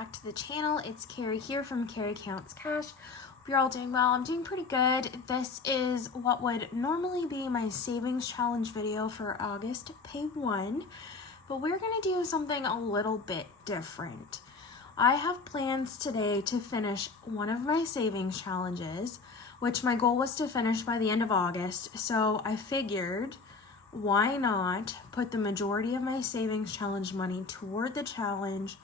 back to the channel. It's Carrie here from CaroCash. Hope you're all doing well. I'm doing pretty good. This is what would normally be my savings challenge video for August pay 1, but we're going to do something a little bit different. I have plans today to finish one of my savings challenges, which my goal was to finish by the end of August, so I figured why not put the majority of my savings challenge money toward the challenge,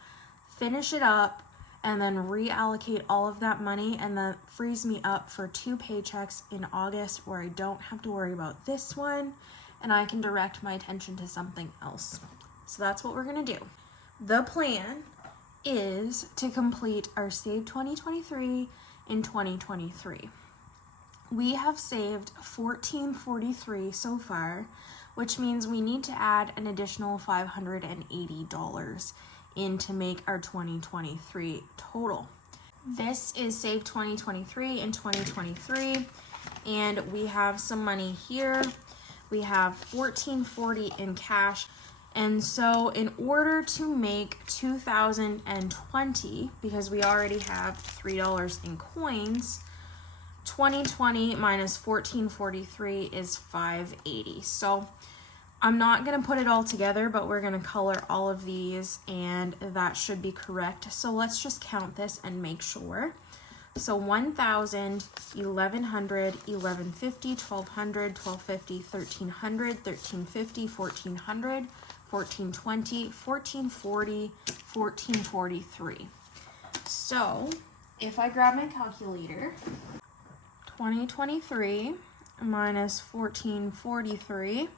finish it up, and then reallocate all of that money, and that frees me up for 2 paychecks in August where I don't have to worry about this one and I can direct my attention to something else. So that's what we're gonna do. The plan is to complete our Save 2023 in 2023. We have saved $14.43 so far, which means we need to add an additional $580 in to make our 2023 total. This is Save 2023 in 2023, and we have some money here. We have $14.40 in cash. And so in order to make 2020, because we already have $3 in coins, 2020 minus 1443 is 580. So I'm not going to put it all together, but we're going to color all of these and that should be correct. So let's just count this and make sure. So 1,000, 1,100, 1,150, 1,200, 1,250, 1,300, 1,350, 1,400, 1,420, 1,440, 1,443. So if I grab my calculator, 2023 minus 1443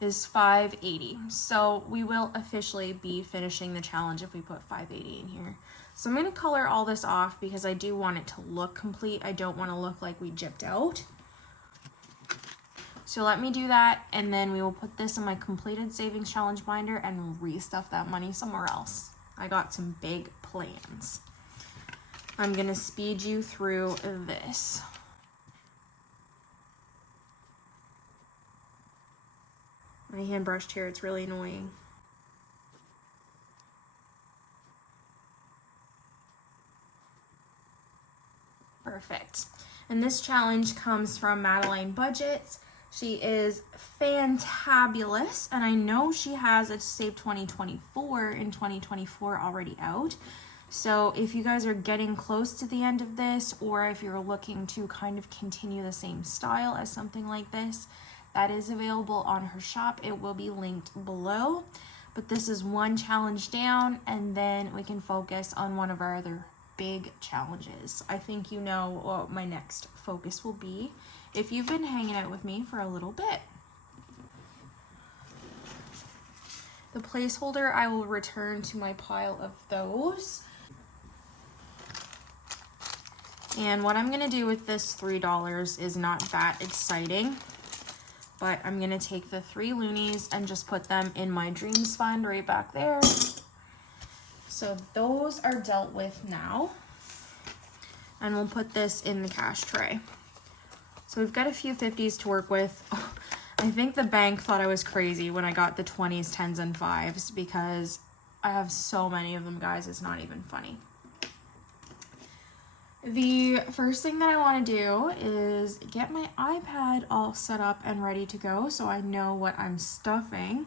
is 580. So we will officially be finishing the challenge if we put 580 in here. So I'm going to color all this off because I do want it to look complete. I don't want to look like we gypped out. So let me do that, and then we will put this in my completed savings challenge binder and restuff that money somewhere else. I got some big plans. I'm going to speed you through this. My hand brushed here, it's really annoying. Perfect. And this challenge comes from Madeline Budgets. She is fantabulous, and I know she has a Save 2024 in 2024 already out. So if you guys are getting close to the end of this, or if you're looking to kind of continue the same style as something like this, that is available on her shop. It will be linked below, but this is one challenge down, and then we can focus on one of our other big challenges. I think you know what my next focus will be if you've been hanging out with me for a little bit. The placeholder I will return to my pile of those. And what I'm gonna do with this $3 is not that exciting, but I'm gonna take the 3 loonies and just put them in my dreams fund right back there. So those are dealt with now, and we'll put this in the cash tray. So we've got a few 50s to work with. I think the bank thought I was crazy when I got the 20s, 10s, and 5s because I have so many of them, guys. It's not even funny. The first thing that I want to do is get my iPad all set up and ready to go so I know what I'm stuffing.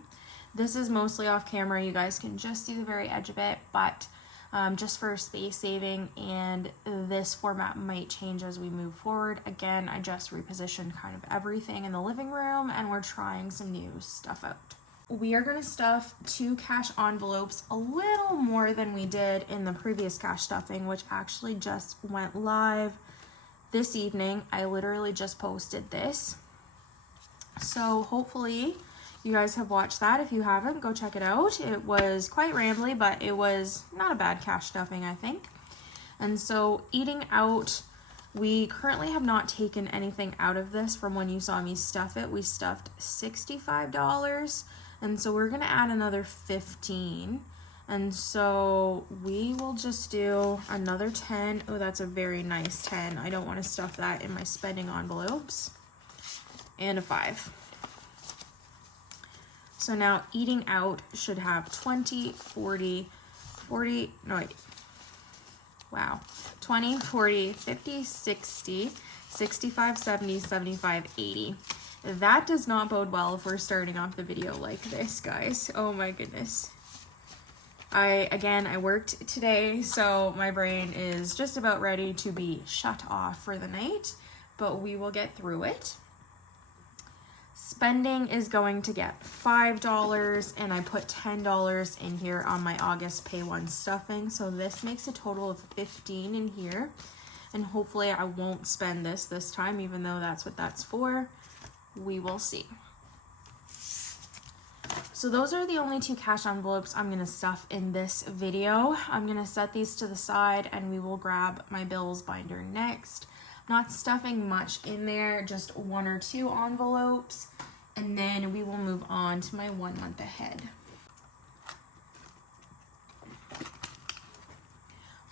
This is mostly off camera. You guys can just see the very edge of it, but just for space saving, and this format might change as we move forward. Again, I just repositioned kind of everything in the living room, and we're trying some new stuff out. We are going to stuff 2 cash envelopes, a little more than we did in the previous cash stuffing, which actually just went live this evening. I literally just posted this. So hopefully you guys have watched that. If you haven't, go check it out. It was quite rambly, but it was not a bad cash stuffing, I think. And so eating out, we currently have not taken anything out of this from when you saw me stuff it. We stuffed $65, and so we're gonna add another 15. And so we will just do another 10. Oh, that's a very nice 10. I don't want to stuff that in my spending envelopes. And a 5. So now eating out should have 20, 40, 40, no wait, Wow. 20, 40, 50, 60, 65, 70, 75, 80. That does not bode well if we're starting off the video like this, guys. Oh my goodness. I worked today, so my brain is just about ready to be shut off for the night, but we will get through it. Spending is going to get $5, and I put $10 in here on my August Pay 1 stuffing, so this makes a total of $15 in here, and hopefully I won't spend this time, even though that's what that's for. We will see. So those are the only 2 cash envelopes I'm going to stuff in this video. I'm going to set these to the side and we will grab my bills binder next. Not stuffing much in there, just 1 or 2 envelopes, and then we will move on to my 1 month ahead.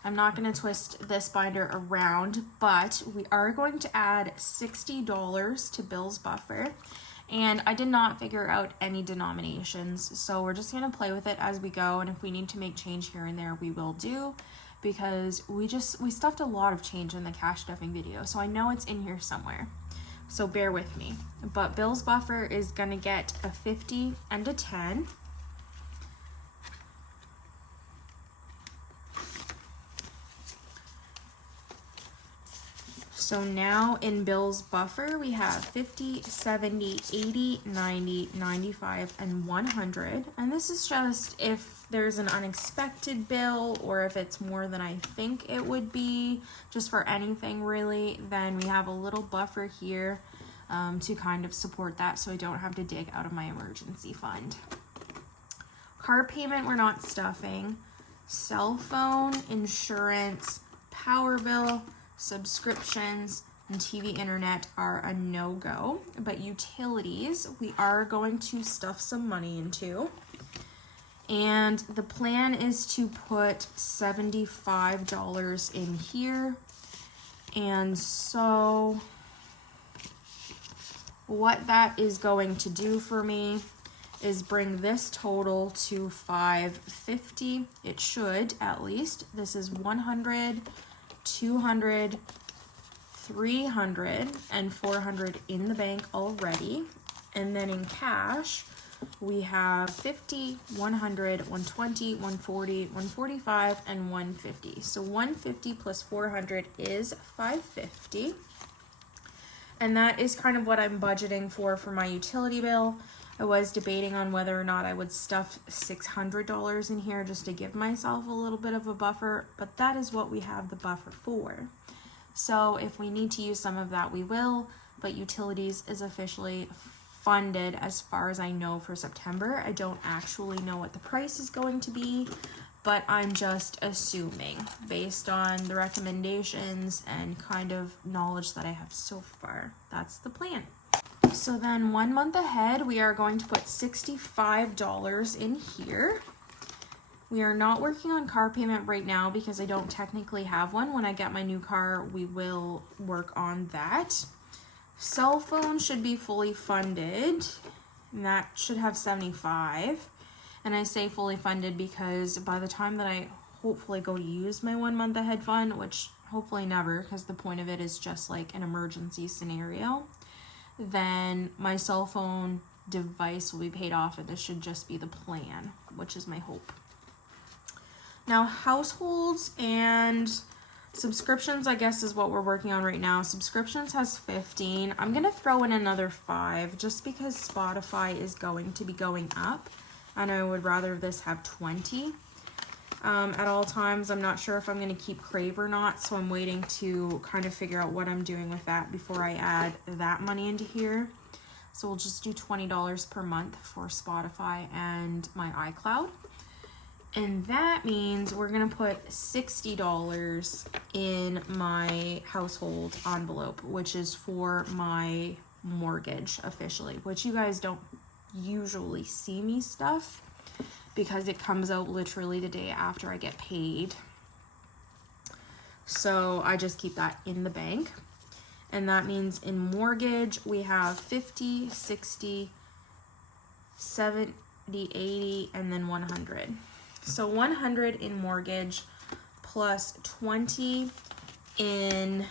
I'm not going to twist this binder around, but we are going to add $60 to Bill's buffer. And I did not figure out any denominations, so we're just going to play with it as we go, and if we need to make change here and there, we will do, because we stuffed a lot of change in the cash stuffing video, so I know it's in here somewhere, so bear with me. But Bill's buffer is going to get a 50 and a 10. So now in Bill's buffer, we have 50, 70, 80, 90, 95, and 100. And this is just if there's an unexpected bill or if it's more than I think it would be, just for anything really, then we have a little buffer here to kind of support that so I don't have to dig out of my emergency fund. Car payment, we're not stuffing. Cell phone, insurance, power bill, subscriptions, and TV internet are a no-go, but utilities we are going to stuff some money into, and the plan is to put $75 in here. And so what that is going to do for me is bring this total to $550. It should, at least. This is 100, 200, 300, and 400 in the bank already. And then in cash, we have 50, 100, 120, 140, 145, and 150. So 150 plus 400 is 550. And that is kind of what I'm budgeting for my utility bill. I was debating on whether or not I would stuff $600 in here just to give myself a little bit of a buffer, but that is what we have the buffer for. So if we need to use some of that, we will, but utilities is officially funded as far as I know for September. I don't actually know what the price is going to be, but I'm just assuming based on the recommendations and kind of knowledge that I have so far. That's the plan. So then 1 month ahead, we are going to put $65 in here. We are not working on car payment right now because I don't technically have one. When I get my new car, we will work on that. Cell phone should be fully funded, and that should have 75. And I say fully funded because by the time that I hopefully go to use my 1 month ahead fund, which hopefully never, because the point of it is just like an emergency scenario, then my cell phone device will be paid off, and this should just be the plan, which is my hope. Now, households and subscriptions, I guess, is what we're working on right now. Subscriptions has 15. I'm gonna throw in another 5 just because Spotify is going to be going up, and I would rather this have 20 at all times. I'm not sure if I'm gonna keep Crave or not, so I'm waiting to kind of figure out what I'm doing with that before I add that money into here. So we'll just do $20 per month for Spotify and my iCloud. And that means we're gonna put $60 in my household envelope, which is for my mortgage officially, which you guys don't usually see me stuff because it comes out literally the day after I get paid. So I just keep that in the bank. And that means in mortgage, we have 50, 60, 70, 80, and then 100. So 100 in mortgage plus 20 in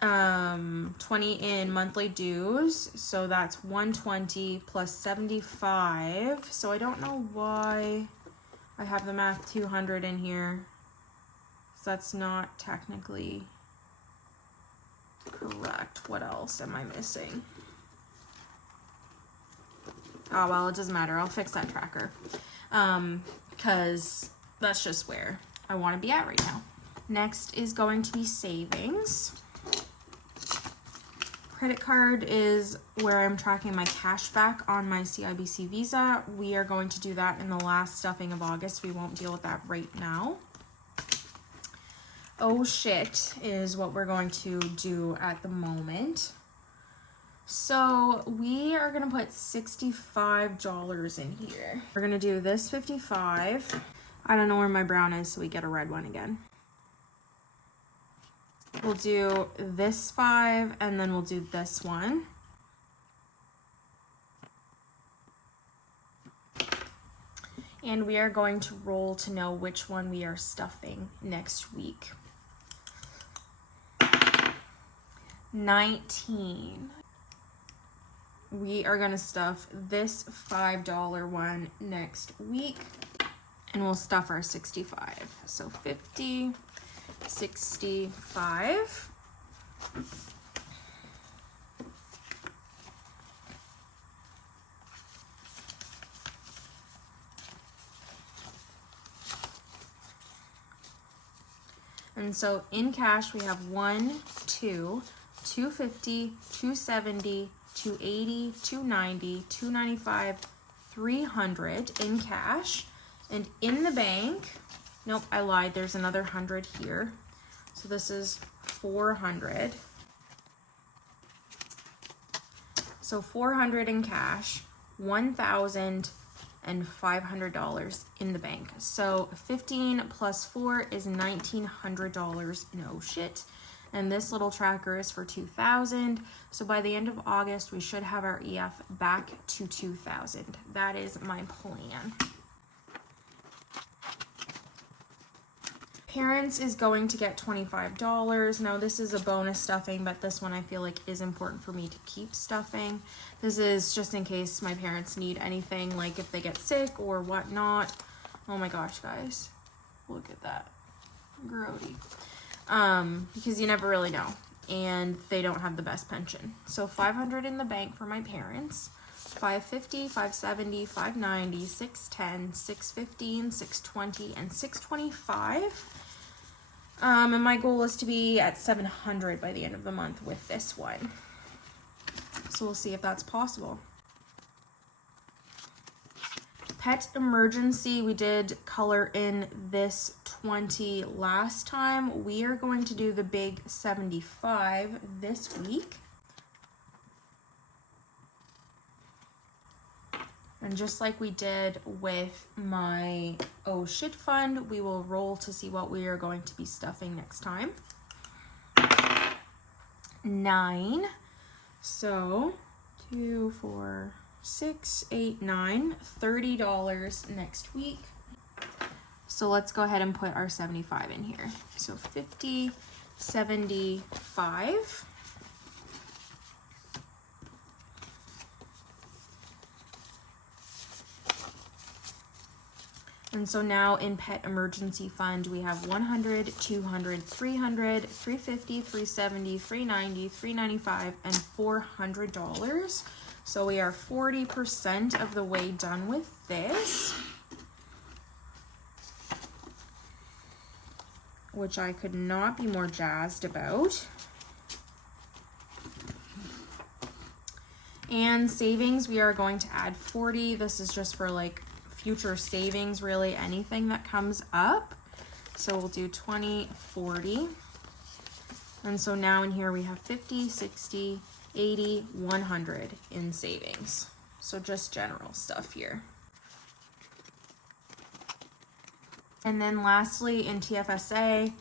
20 in monthly dues, so that's 120 plus 75. So I don't know why I have the math 200 in here, so that's not technically correct. What else am I missing? Oh well, it doesn't matter, I'll fix that tracker, because that's just where I want to be at right now. Next is going to be savings. Credit card is where I'm tracking my cash back on my CIBC Visa. We are going to do that in the last stuffing of August. We won't deal with that right now. Oh shit is what we're going to do at the moment. So we are gonna put $65 in here. We're gonna do this 55. I don't know where my brown is, so we get a red one again. We'll do this 5, and then we'll do this one. And we are going to roll to know which one we are stuffing next week. 19. We are gonna stuff this $5 one next week, and we'll stuff our 65. So 50, 65. And so in cash we have 1, 2, 250, 270, 280, 290, 295, 300 in cash. And in the bank, nope, I lied, there's another 100 here. So this is 400. So 400 in cash, $1,500 in the bank. So 15 plus 4 is $1,900 in oh shit. And this little tracker is for 2,000. So by the end of August, we should have our EF back to 2,000. That is my plan. Parents is going to get $25. Now this is a bonus stuffing, but this one I feel like is important for me to keep stuffing. This is just in case my parents need anything, like if they get sick or whatnot. Oh my gosh, guys, look at that, grody. Because you never really know, and they don't have the best pension. So 500 in the bank for my parents, 550, 570, 590, 610, 615, 620, and 625. And my goal is to be at 700 by the end of the month with this one. So we'll see if that's possible. Pet emergency, we did color in this 20 last time. We are going to do the big 75 this week. And just like we did with my oh shit fund, we will roll to see what we are going to be stuffing next time. 9. So 2, 4, 6, 8, 9, $30 next week. So let's go ahead and put our 75 in here. So 50, 75. And so now in pet emergency fund, we have 100, 200, 300, 350, 370, 390, 395, and $400. So we are 40% of the way done with this, which I could not be more jazzed about. And savings, we are going to add 40. This is just for like future savings, really anything that comes up. So we'll do 20, 40. And so now in here we have 50, 60, 80, 100 in savings. So just general stuff here. And then lastly in TFSA,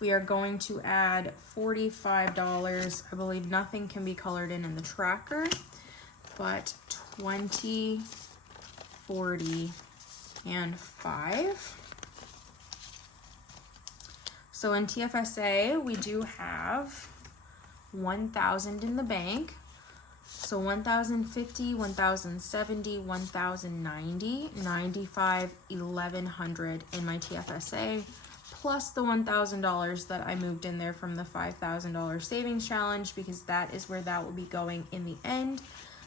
we are going to add $45. I believe nothing can be colored in the tracker, but 20, 40, and 5. So in TFSA, we do have 1,000 in the bank. So 1,050, 1,070, 1,090, 95, 1,100 in my TFSA, plus the $1,000 that I moved in there from the $5,000 savings challenge, because that is where that will be going in the end.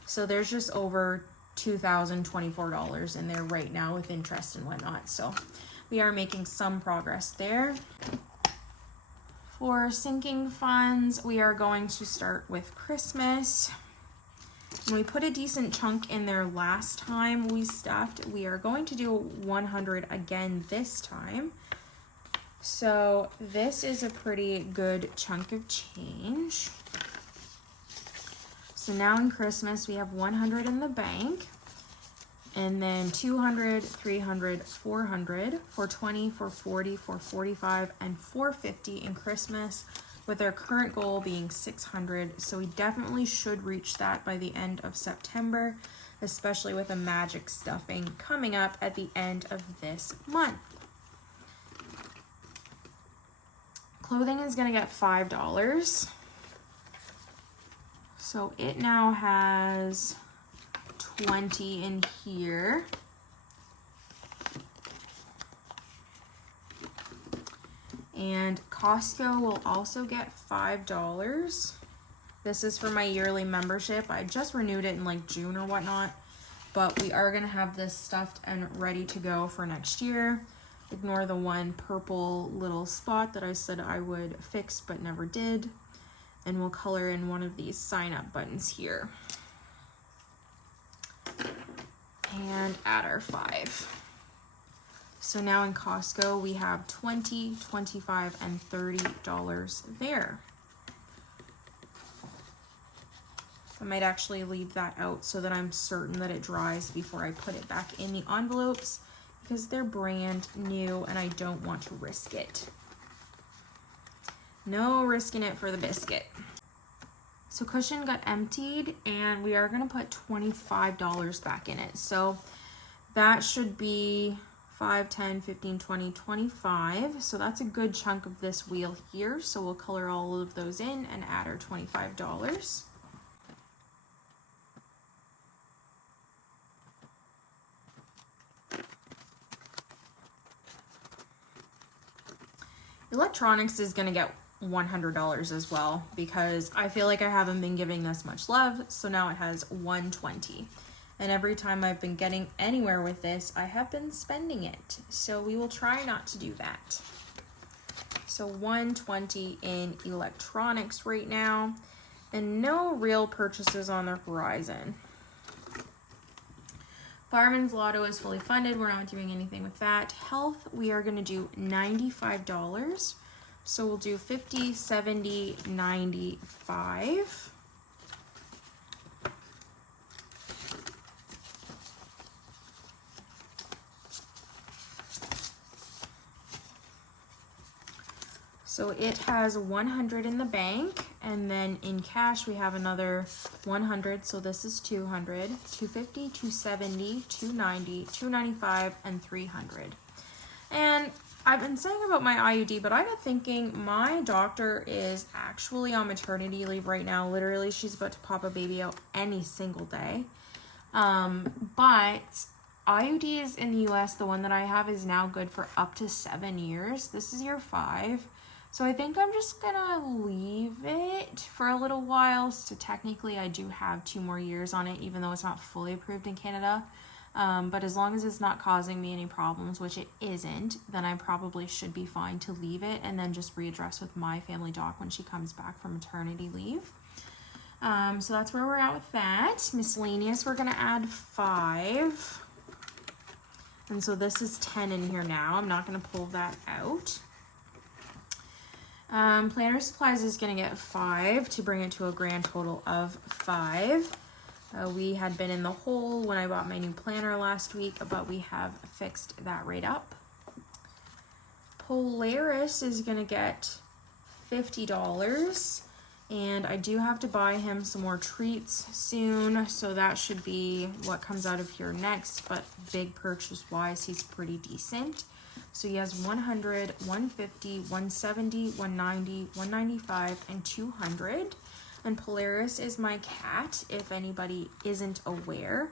So there's just over $2,024 in there right now with interest and whatnot. So we are making some progress there. For sinking funds, we are going to start with Christmas. And we put a decent chunk in there last time we stuffed. We are going to do 100 again this time. So this is a pretty good chunk of change. So now in Christmas, we have 100 in the bank, and then 200, 300, 400, 420, 440, 445, and 450 in Christmas, with our current goal being 600. So we definitely should reach that by the end of September, especially with a magic stuffing coming up at the end of this month. Clothing is gonna get $5. So it now has 20 in here. And Costco will also get $5. This is for my yearly membership. I just renewed it in like June or whatnot, but we are gonna have this stuffed and ready to go for next year. Ignore the one purple little spot that I said I would fix but never did. And we'll color in one of these sign up buttons here. And add our 5. So now in Costco, we have $20, $25, and $30 there. I might actually leave that out so that I'm certain that it dries before I put it back in the envelopes, because they're brand new and I don't want to risk it. No risking it for the biscuit. So cushion got emptied, and we are gonna put $25 back in it. So that should be 5, 10, 15, 20, 25. So that's a good chunk of this wheel here. So we'll color all of those in and add our $25. Electronics is gonna get $100 as well, because I feel like I haven't been giving this much love. So now it has $120. And every time I've been getting anywhere with this, I have been spending it. So we will try not to do that. So $120 in electronics right now, and no real purchases on the horizon. Fireman's Lotto is fully funded. We're not doing anything with that. Health, we are gonna do $95. So we'll do 50, 70, 95. So it has 100 in the bank, and then in cash we have another 100. So this is 200, 250, 270, 290, 295, and 300. And I've been saying about my IUD, but I got thinking my doctor is actually on maternity leave right now. Literally, she's about to pop a baby out any single day. But IUDs in the US, the one that I have is now good for up to 7 years. This is year 5. So I think I'm just gonna leave it for a little while. So technically I do have 2 more years on it, even though it's not fully approved in Canada. But as long as it's not causing me any problems, which it isn't, then I probably should be fine to leave it and then just readdress with my family doc when she comes back from maternity leave. So that's where we're at with that. Miscellaneous, we're gonna add 5. And so this is 10 in here now. I'm not gonna pull that out. Planner supplies is gonna get 5 to bring it to a grand total of 5. We had been in the hole when I bought my new planner last week, but we have fixed that right up. Polaris is gonna get $50, and I do have to buy him some more treats soon, so that should be what comes out of here next, but big purchase wise he's pretty decent. So he has 100, 150, 170, 190, 195, and 200. And Polaris is my cat, if anybody isn't aware.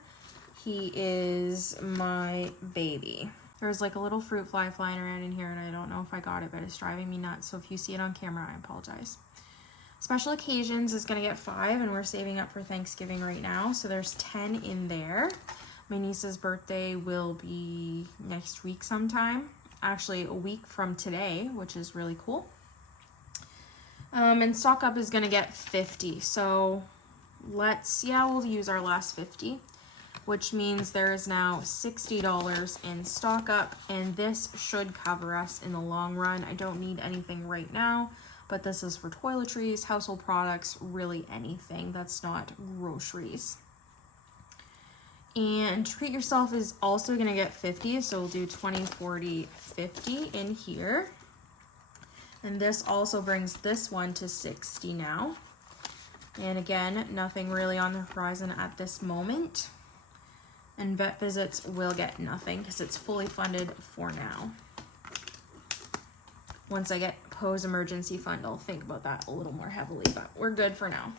He is my baby. There's like a little fruit fly flying around in here, and I don't know if I got it, but it's driving me nuts. So if you see it on camera, I apologize. Special occasions is going to get 5, and we're saving up for Thanksgiving right now. So there's 10 in there. My niece's birthday will be next week sometime. Actually, a week from today, which is really cool. And stock up is going to get 50. So we'll use our last 50, which means there is now $60 in stock up, and this should cover us in the long run. I don't need anything right now, but this is for toiletries, household products, really anything that's not groceries. And Treat Yourself is also going to get 50, so we'll do 20, 40, 50 in here. And this also brings this one to 60 now. And again, nothing really on the horizon at this moment. And vet visits will get nothing because it's fully funded for now. Once I get Poe's emergency fund, I'll think about that a little more heavily, but we're good for now.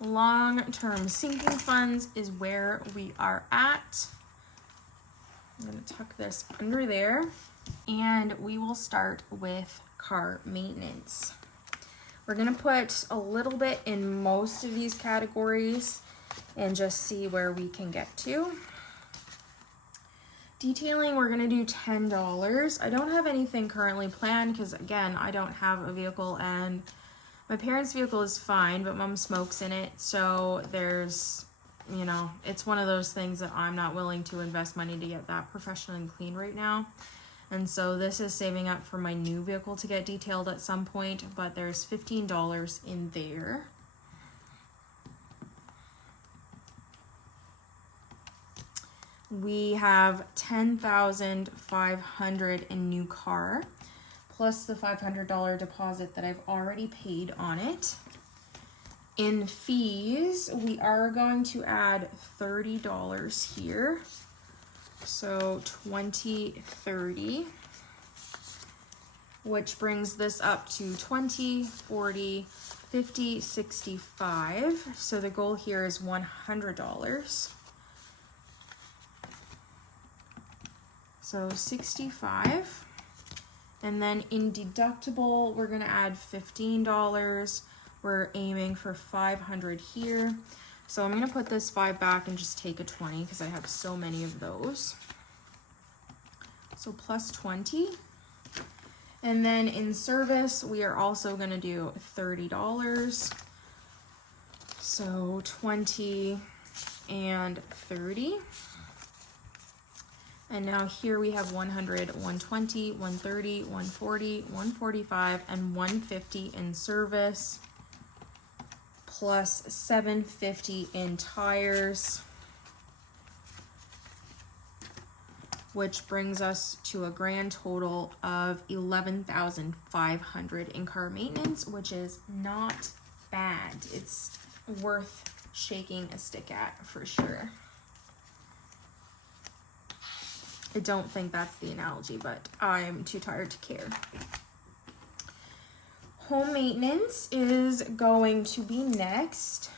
Long-term sinking funds is where we are at. I'm going to tuck this under there, and we will start with car maintenance. We're going to put a little bit in most of these categories and just see where we can get to. Detailing, we're going to do $10. I don't have anything currently planned because, again, I don't have a vehicle, and my parents' vehicle is fine, but Mom smokes in it, so there's, you know, it's one of those things that I'm not willing to invest money to get that professional and clean right now. And so this is saving up for my new vehicle to get detailed at some point, but there's $15 in there. We have $10,500 in new car, plus the $500 deposit that I've already paid on it. In fees, we are going to add $30 here. So 20, 30, which brings this up to 20, 40, 50, 65. So the goal here is $100. So 65. And then in deductible, we're going to add $15. We're aiming for 500 here. So I'm going to put this 5 back and just take a 20 because I have so many of those. So plus 20. And then in service, we are also going to do $30. So 20 and 30. And now here we have 100, 120, 130, 140, 145, and 150 in service, plus 750 in tires, which brings us to a grand total of 11,500 in car maintenance, which is not bad. It's worth shaking a stick at for sure. I don't think that's the analogy, but I'm too tired to care. Home maintenance is going to be next.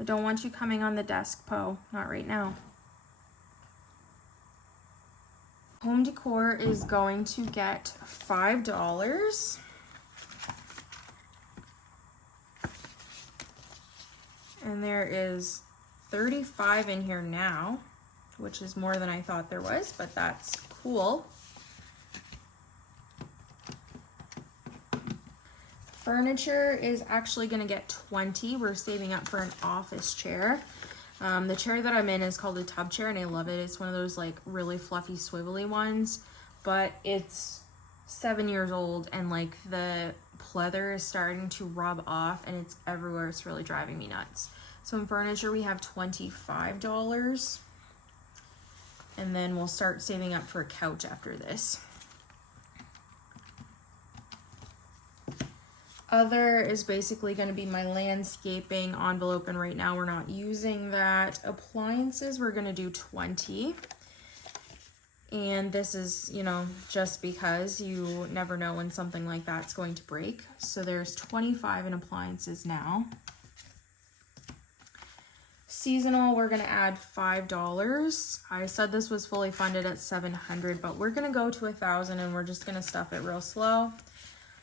I don't want you coming on the desk, Poe. Not right now. Home decor is going to get $5. And there is 35 in here now, which is more than I thought there was, but that's cool. Furniture is actually going to get 20. We're saving up for an office chair. The chair that I'm in is called a tub chair, and I love it. It's one of those like really fluffy, swivelly ones, but it's 7 years old, and like the pleather is starting to rub off, and it's everywhere. It's really driving me nuts. So in furniture, we have $25. And then we'll start saving up for a couch after this. Other is basically going to be my landscaping envelope, and right now we're not using that. Appliances, we're going to do 20. And this is, you know, just because you never know when something like that's going to break. So there's 25 in appliances now. Seasonal, we're going to add $5. I said this was fully funded at $700, but we're going to go to $1,000 and we're just going to stuff it real slow.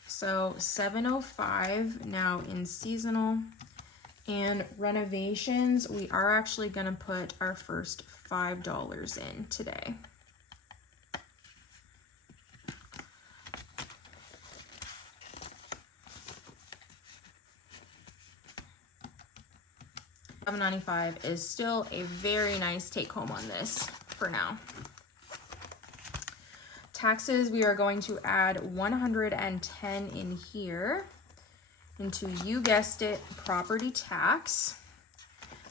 So $705 now in seasonal. And renovations, we are actually going to put our first $5 in today. $795 is still a very nice take home on this for now. Taxes, we are going to add 110 in here into, you guessed it, property tax.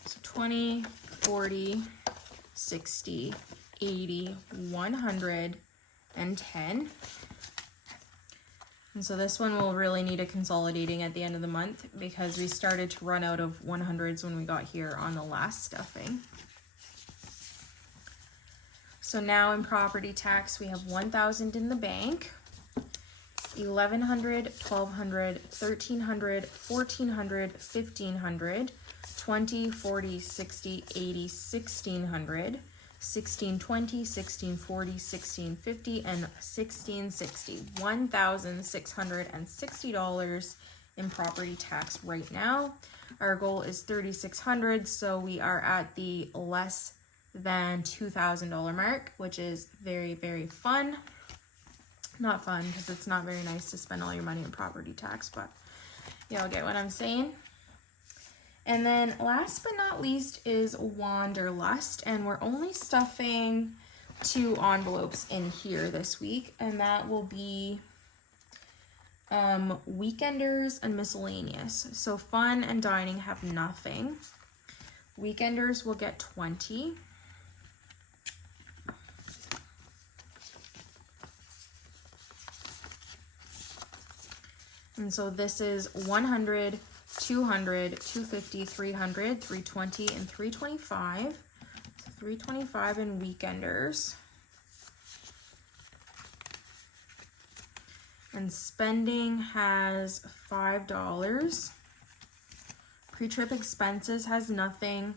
So 20, 40, 60, 80, 110. And so this one will really need a consolidating at the end of the month because we started to run out of 100s when we got here on the last stuffing. So now in property tax, we have 1,000 in the bank, 1,100, 1,200, 1,300, 1,400, 1,500, 20, 40, 60, 80, 1,600. 1620, 1640, 1650, and 1660. $1,660 in property tax right now. Our goal is $3,600, so we are at the less than $2,000 mark, which is very, very fun. Not fun because it's not very nice to spend all your money on property tax, but y'all get what I'm saying. And then last but not least is Wanderlust, and we're only stuffing 2 envelopes in here this week, and that will be weekenders and miscellaneous. So fun and dining have nothing. Weekenders will get 20. And so this is 100, 200, 250, 300, 320, and 325. So 325 in weekenders. And spending has $5. Pre-trip expenses has nothing.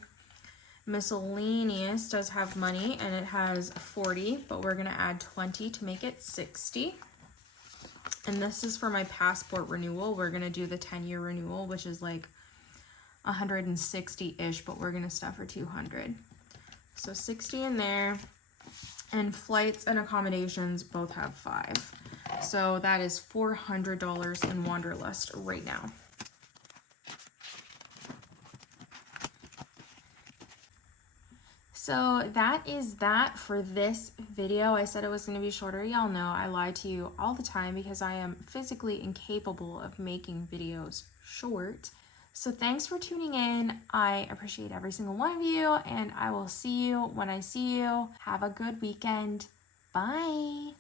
Miscellaneous does have money and it has 40, but we're gonna add 20 to make it 60. And this is for my passport renewal. We're gonna do the 10-year renewal, which is like 160-ish, but we're gonna stuff for 200. So 60 in there. And flights and accommodations both have 5. So that is $400 in Wanderlust right now. So that is that for this video. I said it was going to be shorter. Y'all know I lie to you all the time because I am physically incapable of making videos short. So thanks for tuning in. I appreciate every single one of you, and I will see you when I see you. Have a good weekend. Bye.